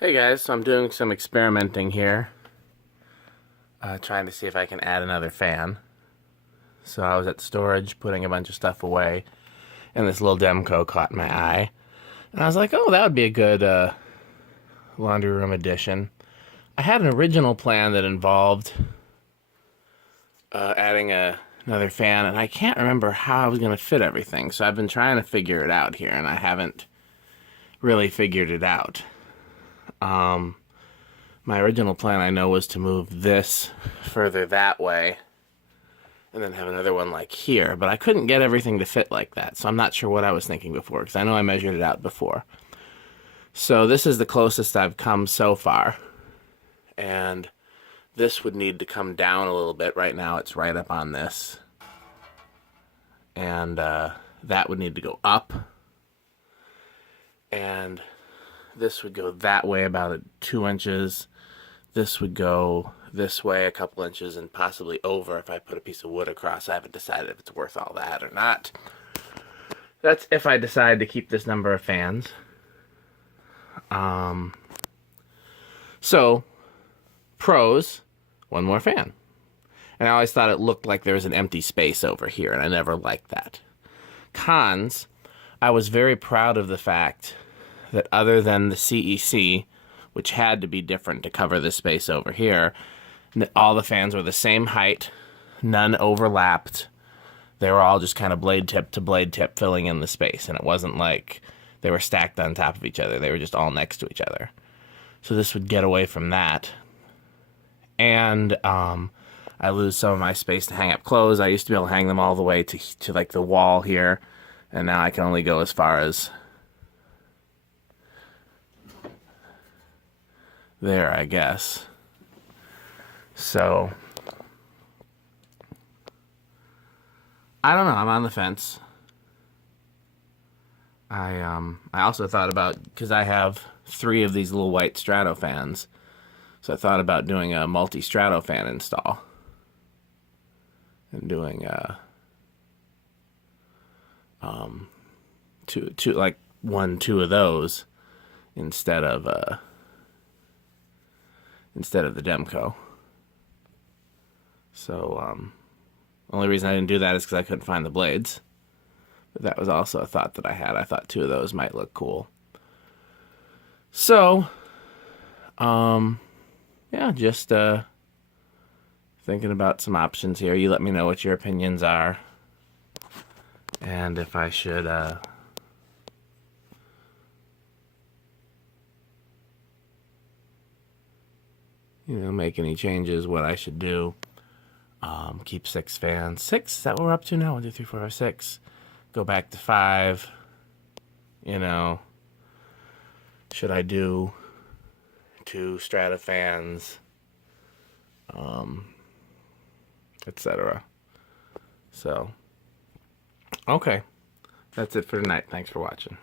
Hey guys, so I'm doing some experimenting here, trying to see if I can add another fan. So I was at storage putting a bunch of stuff away, and this little Demco caught my eye. And I was like, oh, that would be a good laundry room addition. I had an original plan that involved adding another fan, and I can't remember how I was going to fit everything. So I've been trying to figure it out here, and I haven't really figured it out. My original plan, I know, was to move this further that way and then have another one like here, but I couldn't get everything to fit like that, so I'm not sure what I was thinking before, because I know I measured it out before. So this is the closest I've come so far, and this would need to come down a little bit. Right now it's right up on this, and that would need to go up, and this would go that way about 2 inches. This would go this way a couple inches and possibly over if I put a piece of wood across. I haven't decided if it's worth all that or not. That's if I decide to keep this number of fans. So, pros, one more fan. And I always thought it looked like there was an empty space over here, and I never liked that. Cons, I was very proud of the fact that other than the CEC, which had to be different to cover this space over here, all the fans were the same height, none overlapped. They were all just kind of blade tip to blade tip filling in the space, and it wasn't like they were stacked on top of each other. They were just all next to each other. So this would get away from that. And I lose some of my space to hang up clothes. I used to be able to hang them all the way to like the wall here, and now I can only go as far as there, I guess. So I don't know, I'm on the fence. I also thought about, because I have 3 of these little white Strato-Fans, so I thought about doing a multi-Strato-Fan install and doing two like 1-2 of those instead of the Demco. So, only reason I didn't do that is because I couldn't find the blades. But that was also a thought that I had. I thought 2 of those might look cool. So, yeah, just thinking about some options here. You let me know what your opinions are, and if I should make any changes, what I should do. Keep 6 fans. 6? Is that what we're up to now? 1, 2, 3, 4, 5, 6. Go back to 5. Should I do 2 Strato-Fans? Etc. So, okay. That's it for tonight. Thanks for watching.